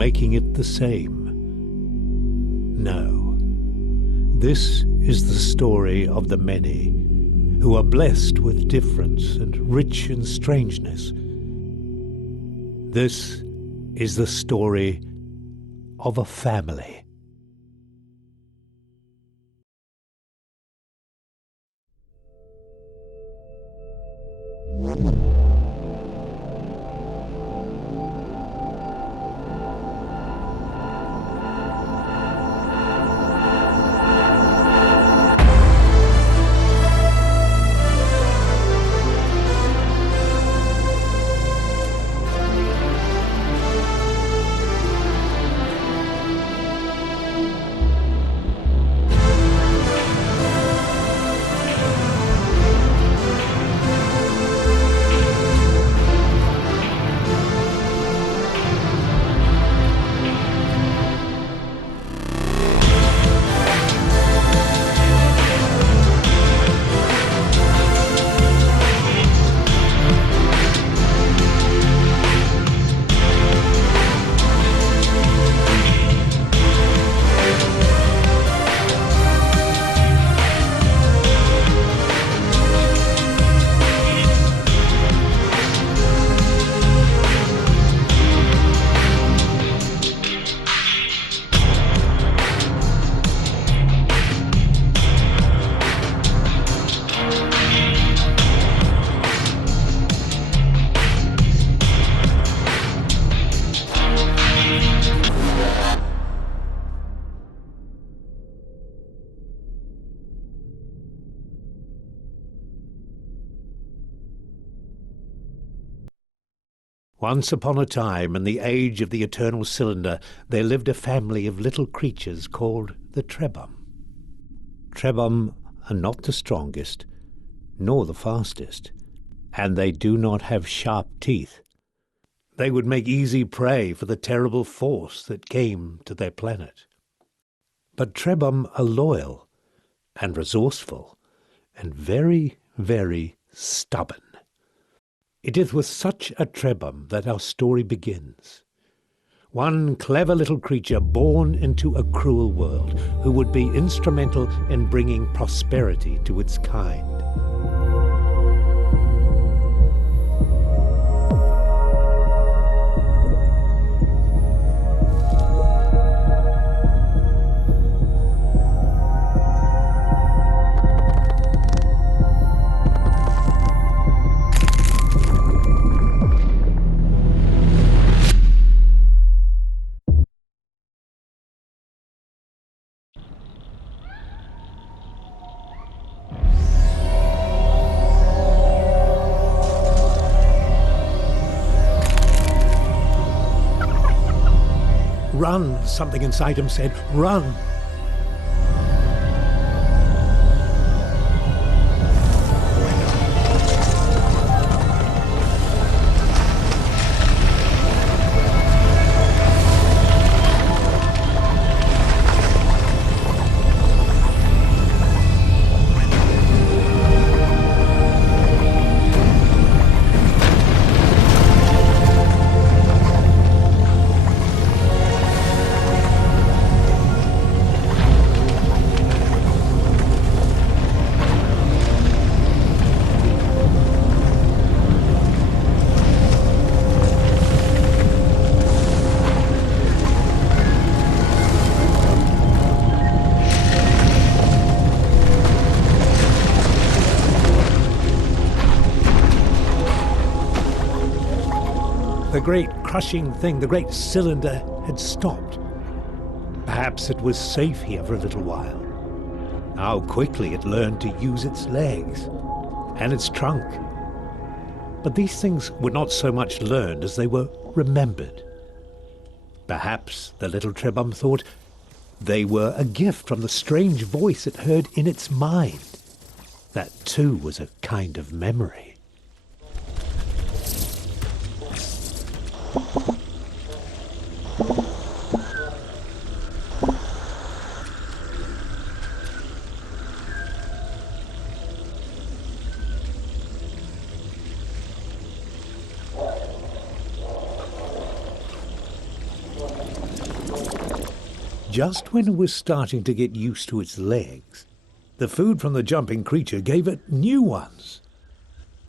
making it the same. No, this is the story of the many who are blessed with difference and rich in strangeness. This is the story of a family. Once upon a time, in the age of the eternal cylinder, there lived a family of little creatures called the Trebhum. Trebhum are not the strongest, nor the fastest, and they do not have sharp teeth. They would make easy prey for the terrible force that came to their planet. But Trebhum are loyal and resourceful and very, very stubborn. It is with such a Trebhum that our story begins. One clever little creature born into a cruel world who would be instrumental in bringing prosperity to its kind. Run, something inside him said, run. The great crushing thing, the great cylinder, had stopped. Perhaps it was safe here for a little while. How quickly it learned to use its legs and its trunk. But these things were not so much learned as they were remembered. Perhaps the little Trebhum thought they were a gift from the strange voice it heard in its mind. That too was a kind of memory. Just when it was starting to get used to its legs, the food from the jumping creature gave it new ones.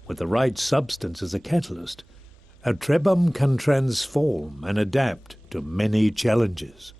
With the right substance as a catalyst, a Trebhum can transform and adapt to many challenges.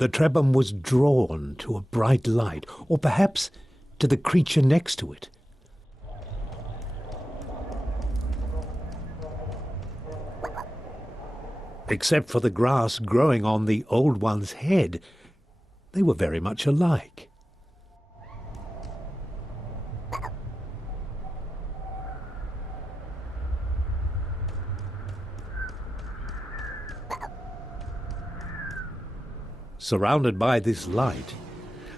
The Trebhum was drawn to a bright light, or perhaps to the creature next to it. Except for the grass growing on the old one's head, they were very much alike. Surrounded by this light,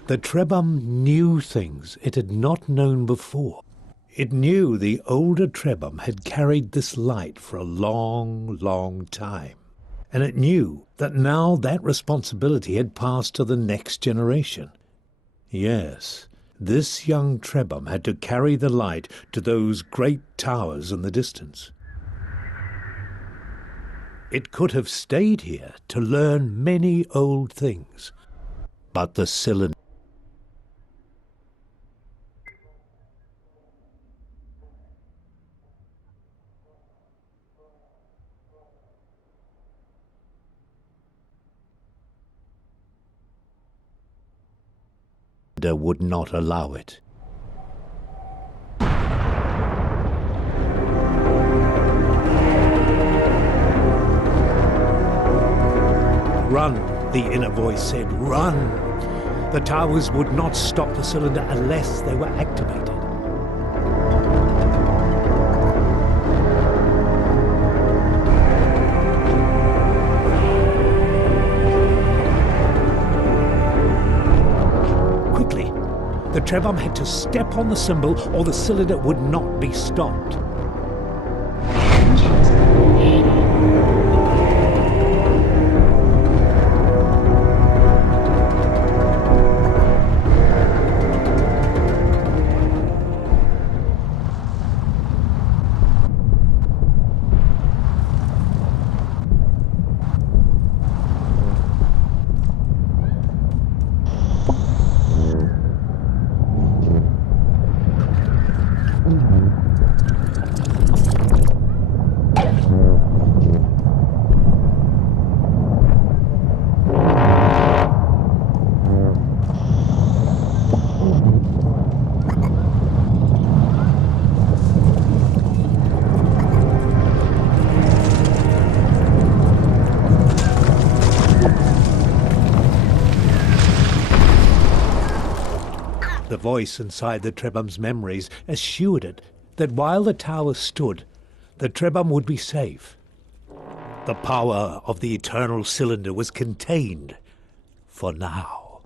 the Trebhum knew things it had not known before. It knew the older Trebhum had carried this light for a long, long time. And it knew that now that responsibility had passed to the next generation. Yes, this young Trebhum had to carry the light to those great towers in the distance. It could have stayed here to learn many old things, but the cylinder would not allow it. Run, the inner voice said, run! The towers would not stop the cylinder unless they were activated. Quickly, the Trebhum had to step on the symbol or the cylinder would not be stopped. voice inside the Trebum's memories assured it that while the tower stood, the Trebum would be safe. The power of the Eternal Cylinder was contained for now.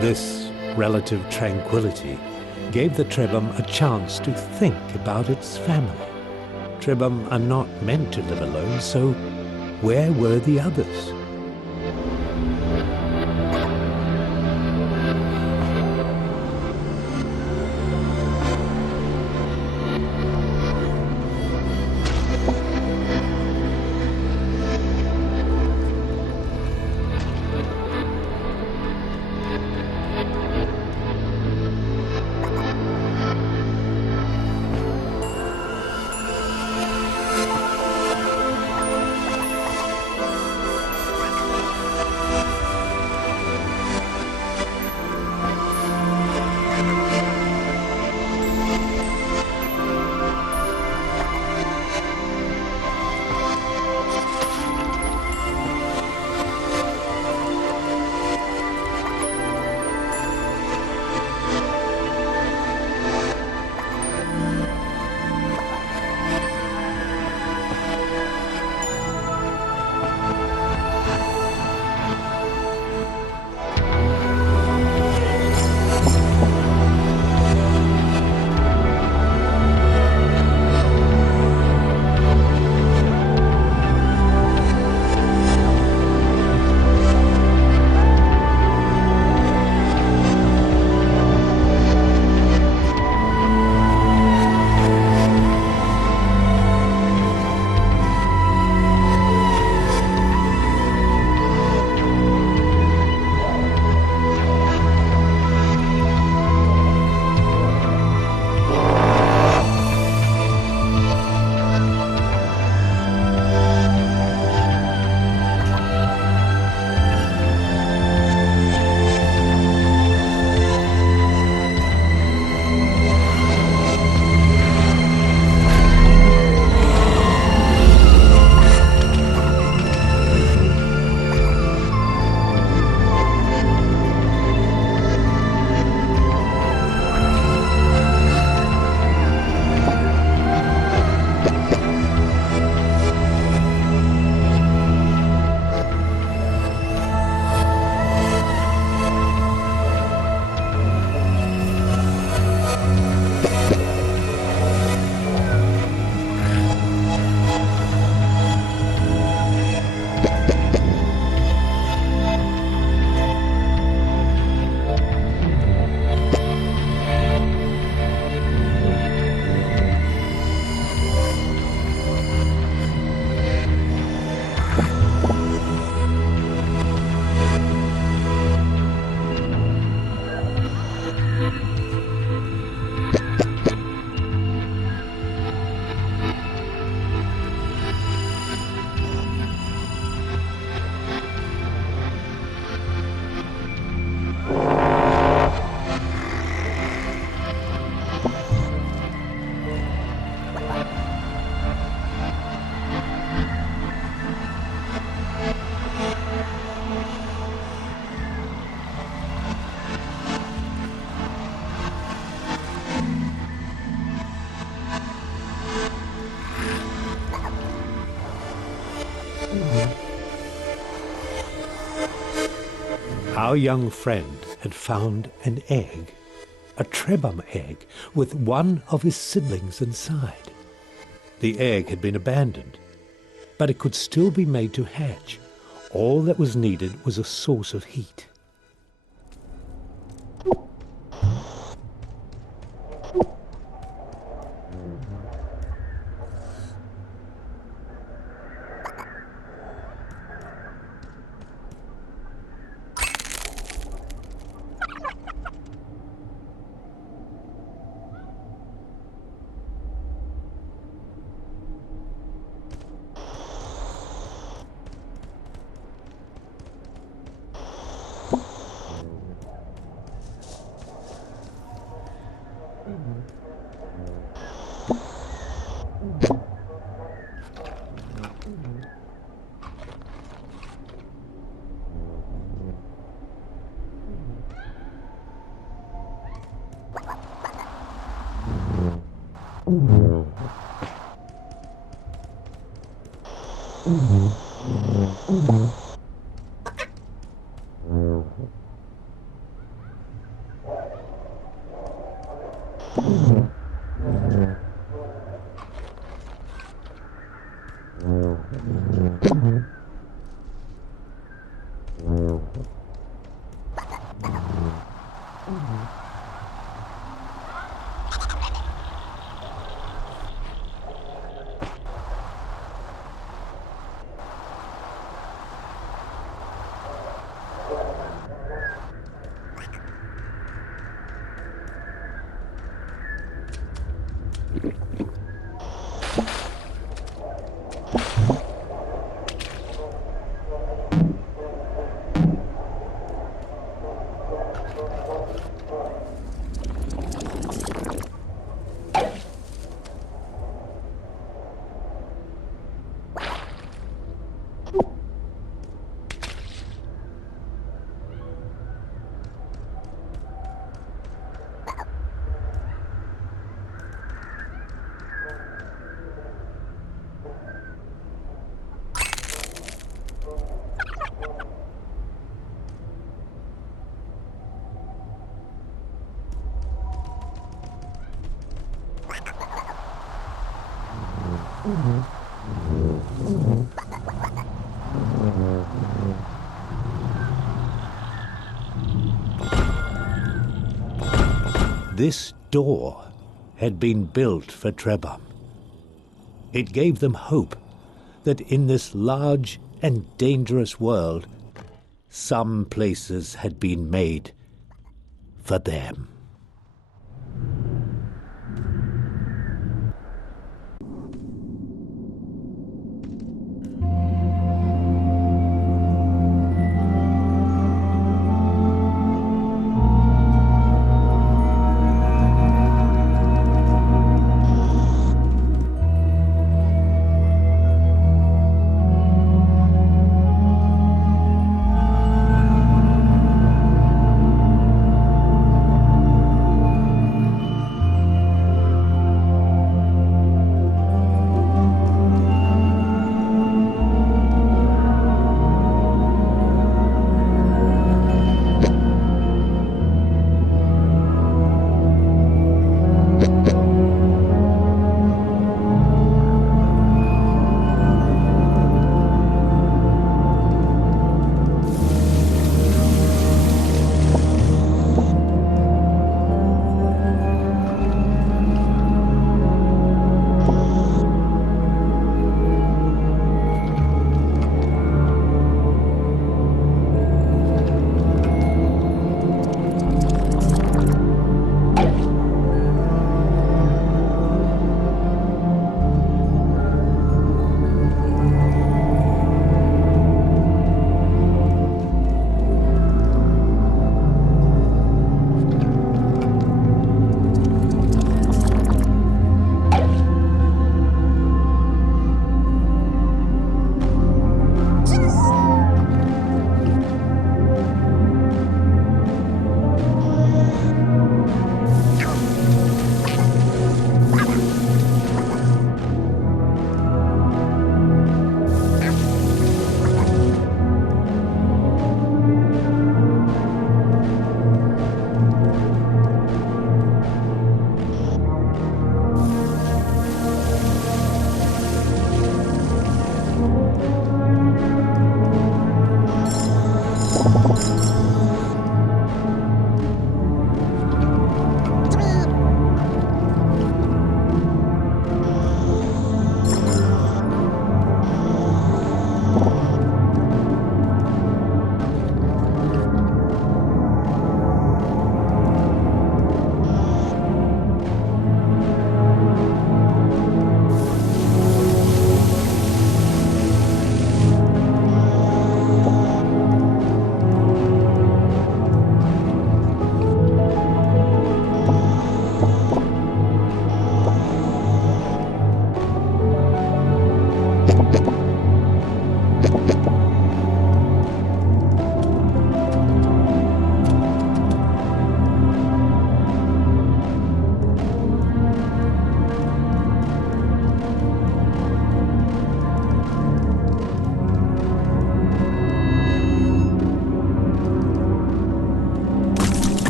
This relative tranquility gave the Trebum a chance to think about its family. Trebum are not meant to live alone, so where were the others? Our young friend had found an egg, a Trebum egg, with one of his siblings inside. The egg had been abandoned, but it could still be made to hatch. All that was needed was a source of heat. This door had been built for Trebhum. It gave them hope that in this large and dangerous world, some places had been made for them.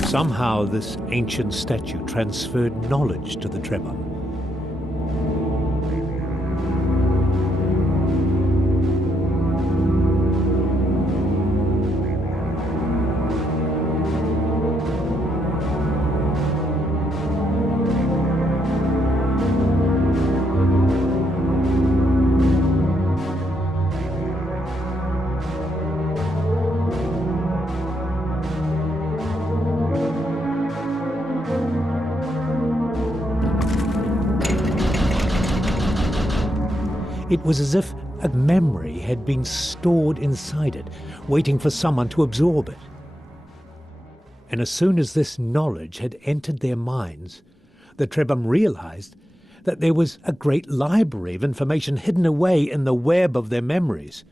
Somehow this ancient statue transferred knowledge to the Trebhum. It was as if a memory had been stored inside it, waiting for someone to absorb it. And as soon as this knowledge had entered their minds, the Trebhum realized that there was a great library of information hidden away in the web of their memories.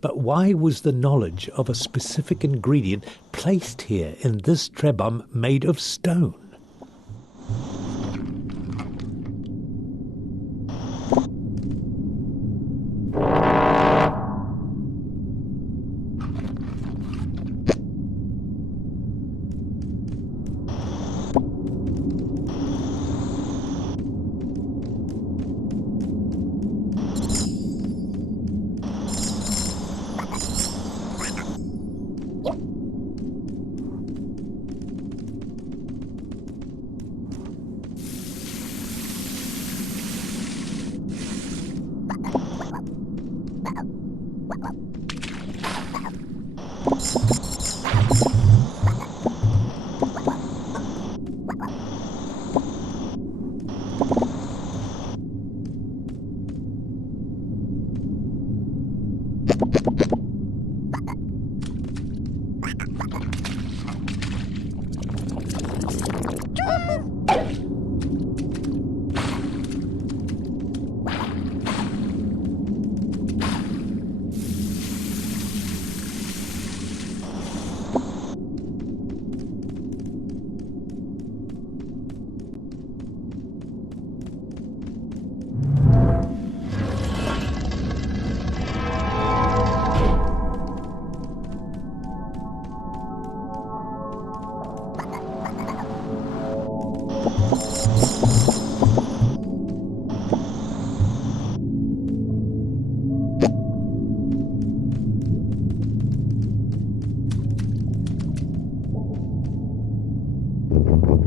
But why was the knowledge of a specific ingredient placed here in this Trebhum made of stone?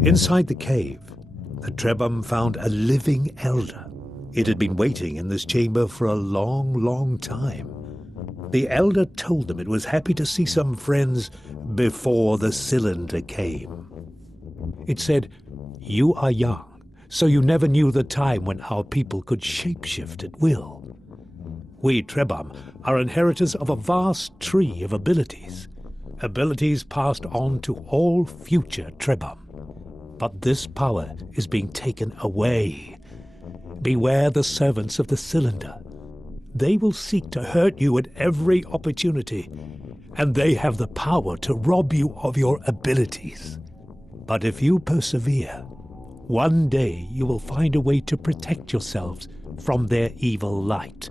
Inside the cave, the Trebhum found a living elder. It had been waiting in this chamber for a long, long time. The elder told them it was happy to see some friends before the cylinder came. It said, "You are young, so you never knew the time when our people could shapeshift at will. We Trebhum are inheritors of a vast tree of abilities passed on to all future Trebhum. But this power is being taken away. Beware the servants of the cylinder. They will seek to hurt you at every opportunity, and they have the power to rob you of your abilities. But if you persevere, one day you will find a way to protect yourselves from their evil light.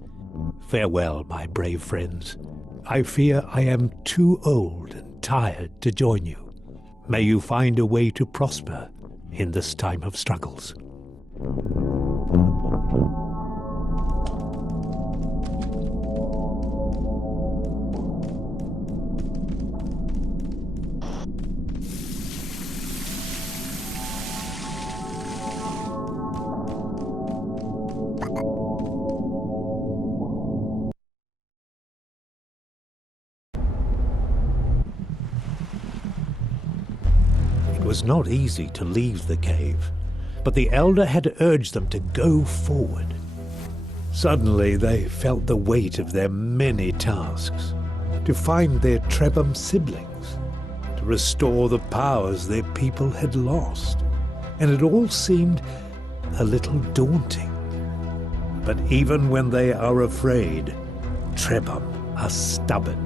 Farewell, my brave friends. I fear I am too old and tired to join you. May you find a way to prosper in this time of struggles." It was not easy to leave the cave, but the elder had urged them to go forward. Suddenly they felt the weight of their many tasks, to find their Trebhum siblings, to restore the powers their people had lost, and it all seemed a little daunting. But even when they are afraid, Trebhum are stubborn.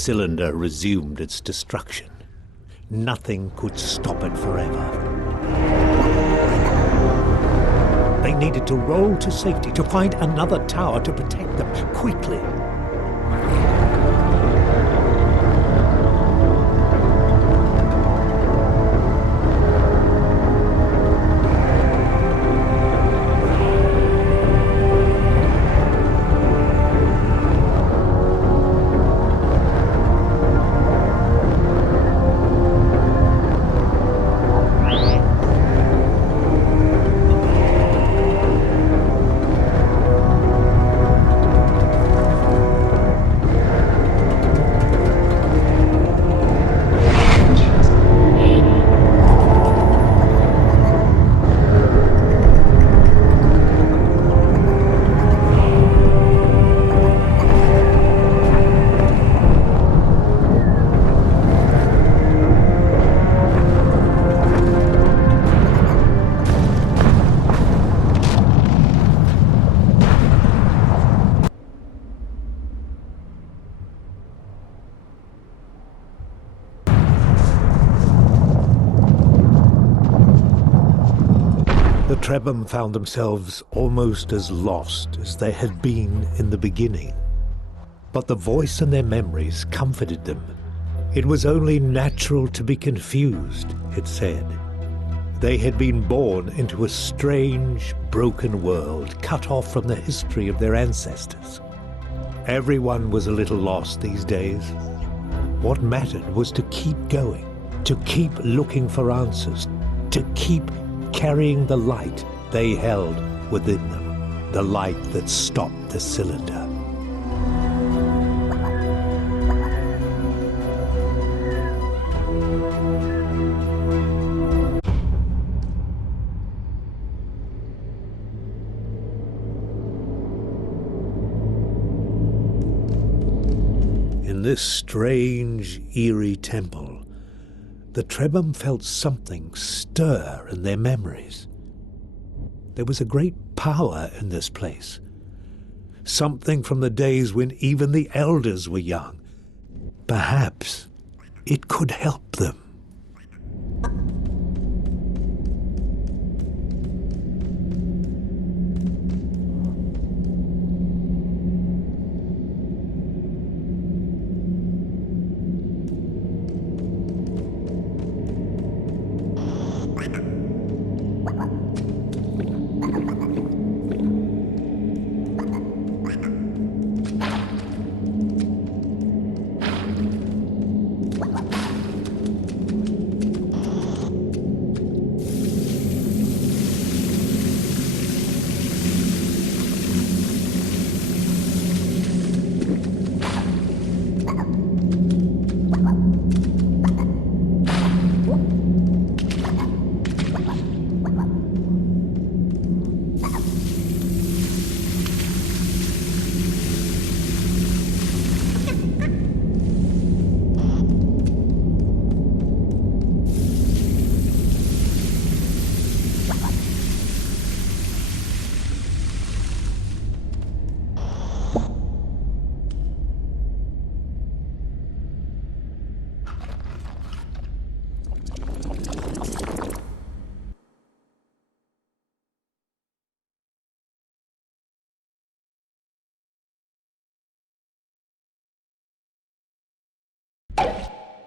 cylinder resumed its destruction. Nothing could stop it forever. They needed to roll to safety, to find another tower to protect them quickly. The Trebhum found themselves almost as lost as they had been in the beginning. But the voice in their memories comforted them. It was only natural to be confused, it said. They had been born into a strange, broken world, cut off from the history of their ancestors. Everyone was a little lost these days. What mattered was to keep going, to keep looking for answers, to keep carrying the light they held within them, the light that stopped the cylinder. In this strange, eerie temple, the Trebhum felt something stir in their memories. There was a great power in this place. Something from the days when even the elders were young. Perhaps it could help them.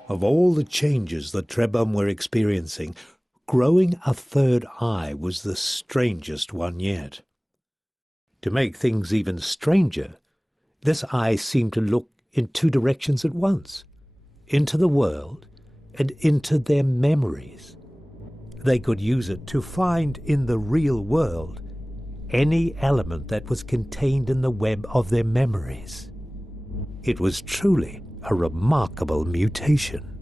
Of all the changes the Trebhum were experiencing, growing a third eye was the strangest one yet. To make things even stranger, this eye seemed to look in two directions at once, into the world and into their memories. They could use it to find in the real world any element that was contained in the web of their memories. It was truly a remarkable mutation.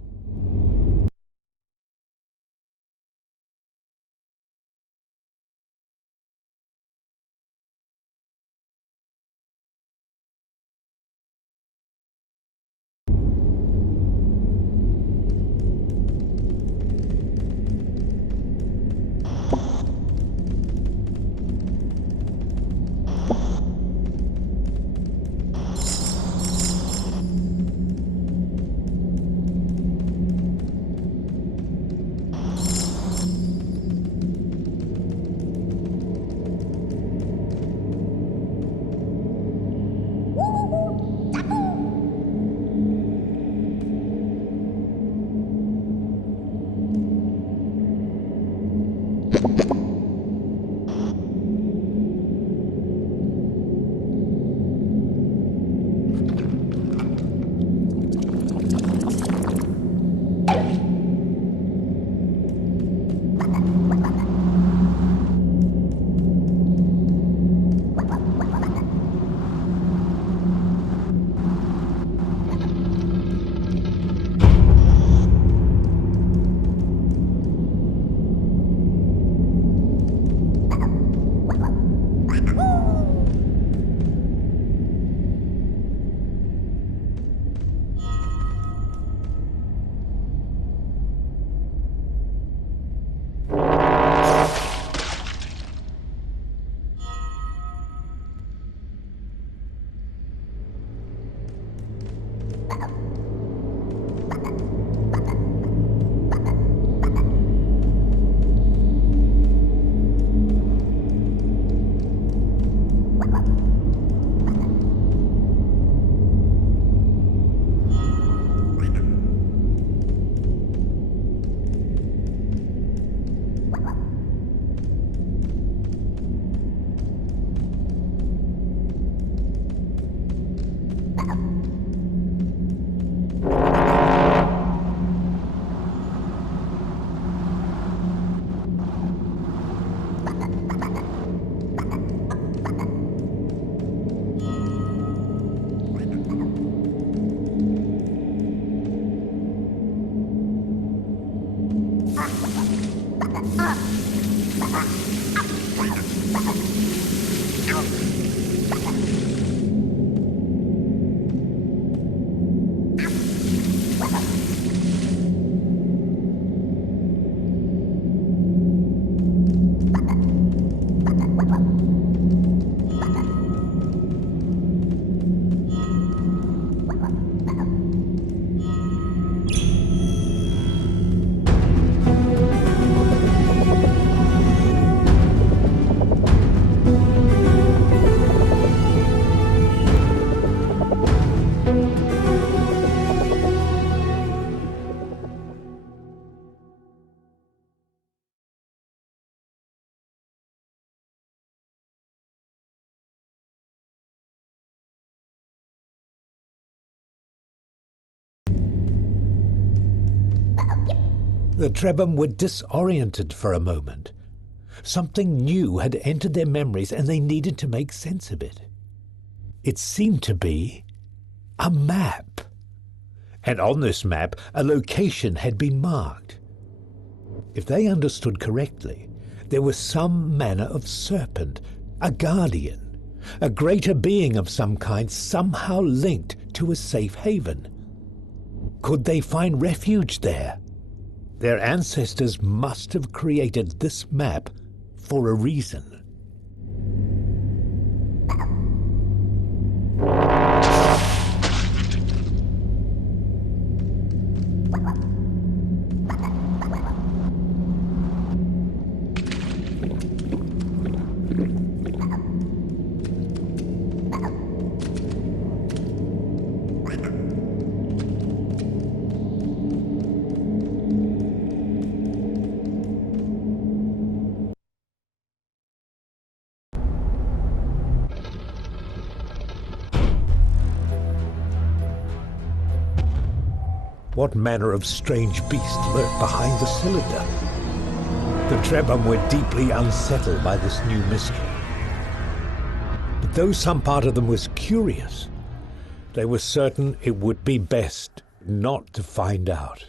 The Trebhum were disoriented for a moment. Something new had entered their memories and they needed to make sense of it. It seemed to be a map. And on this map, a location had been marked. If they understood correctly, there was some manner of serpent, a guardian, a greater being of some kind somehow linked to a safe haven. Could they find refuge there? Their ancestors must have created this map for a reason. What manner of strange beast lurked behind the cylinder? The Trebhum were deeply unsettled by this new mystery. But though some part of them was curious, they were certain it would be best not to find out.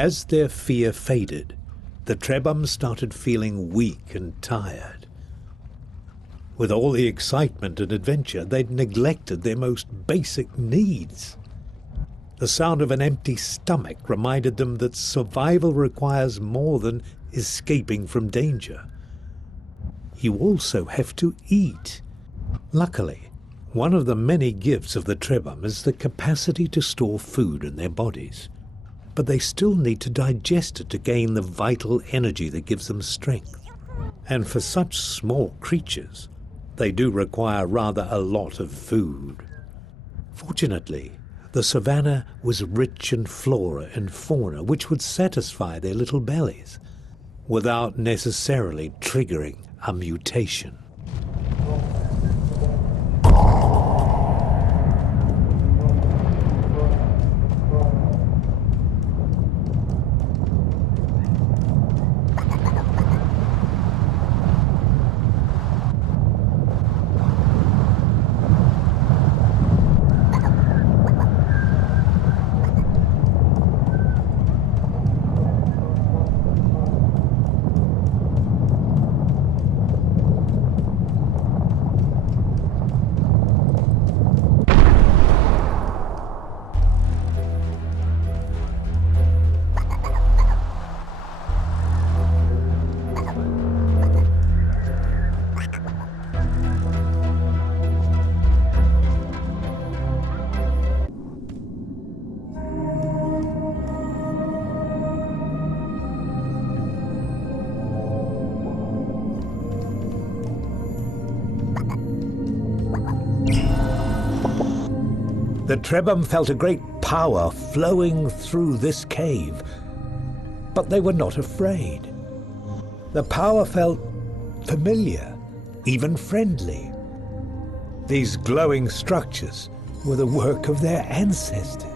As their fear faded, the Trebhum started feeling weak and tired. With all the excitement and adventure, they'd neglected their most basic needs. The sound of an empty stomach reminded them that survival requires more than escaping from danger. You also have to eat. Luckily, one of the many gifts of the Trebhum is the capacity to store food in their bodies. But they still need to digest it to gain the vital energy that gives them strength. And for such small creatures, they do require rather a lot of food. Fortunately, the savannah was rich in flora and fauna which would satisfy their little bellies without necessarily triggering a mutation. The Trebhum felt a great power flowing through this cave, but they were not afraid. The power felt familiar, even friendly. These glowing structures were the work of their ancestors.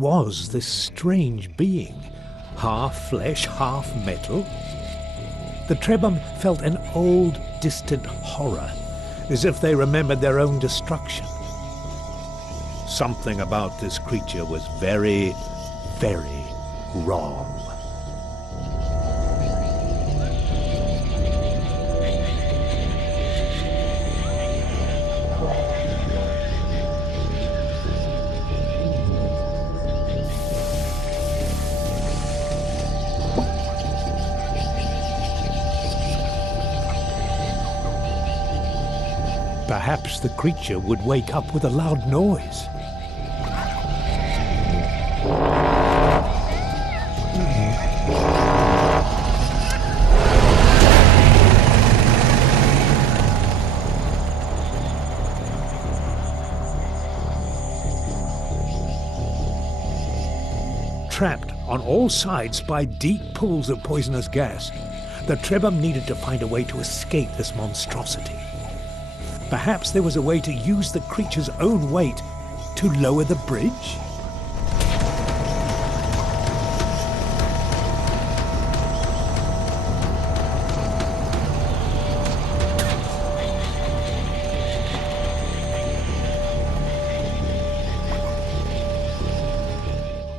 Was this strange being? Half flesh, half metal? The Trebhum felt an old, distant horror, as if they remembered their own destruction. Something about this creature was very, very wrong. Perhaps the creature would wake up with a loud noise. Trapped on all sides by deep pools of poisonous gas, the Trebhum needed to find a way to escape this monstrosity. Perhaps there was a way to use the creature's own weight to lower the bridge?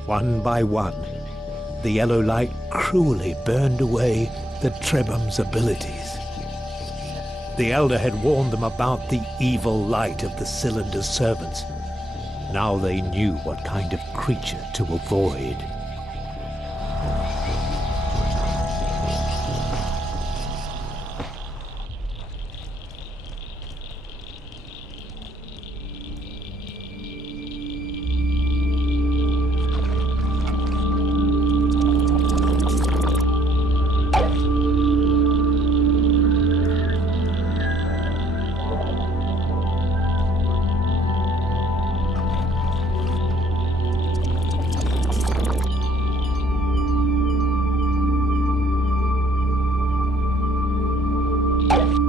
One by one, the yellow light cruelly burned away the Trebhum's abilities. The Elder had warned them about the evil light of the cylinder's servants. Now they knew what kind of creature to avoid.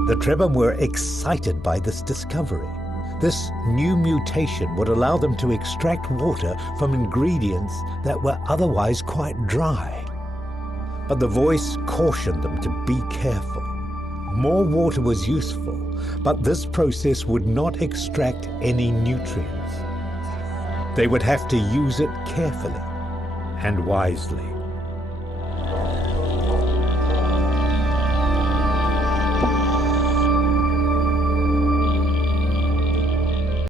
The Trebhum were excited by this discovery. This new mutation would allow them to extract water from ingredients that were otherwise quite dry. But the voice cautioned them to be careful. More water was useful, but this process would not extract any nutrients. They would have to use it carefully and wisely.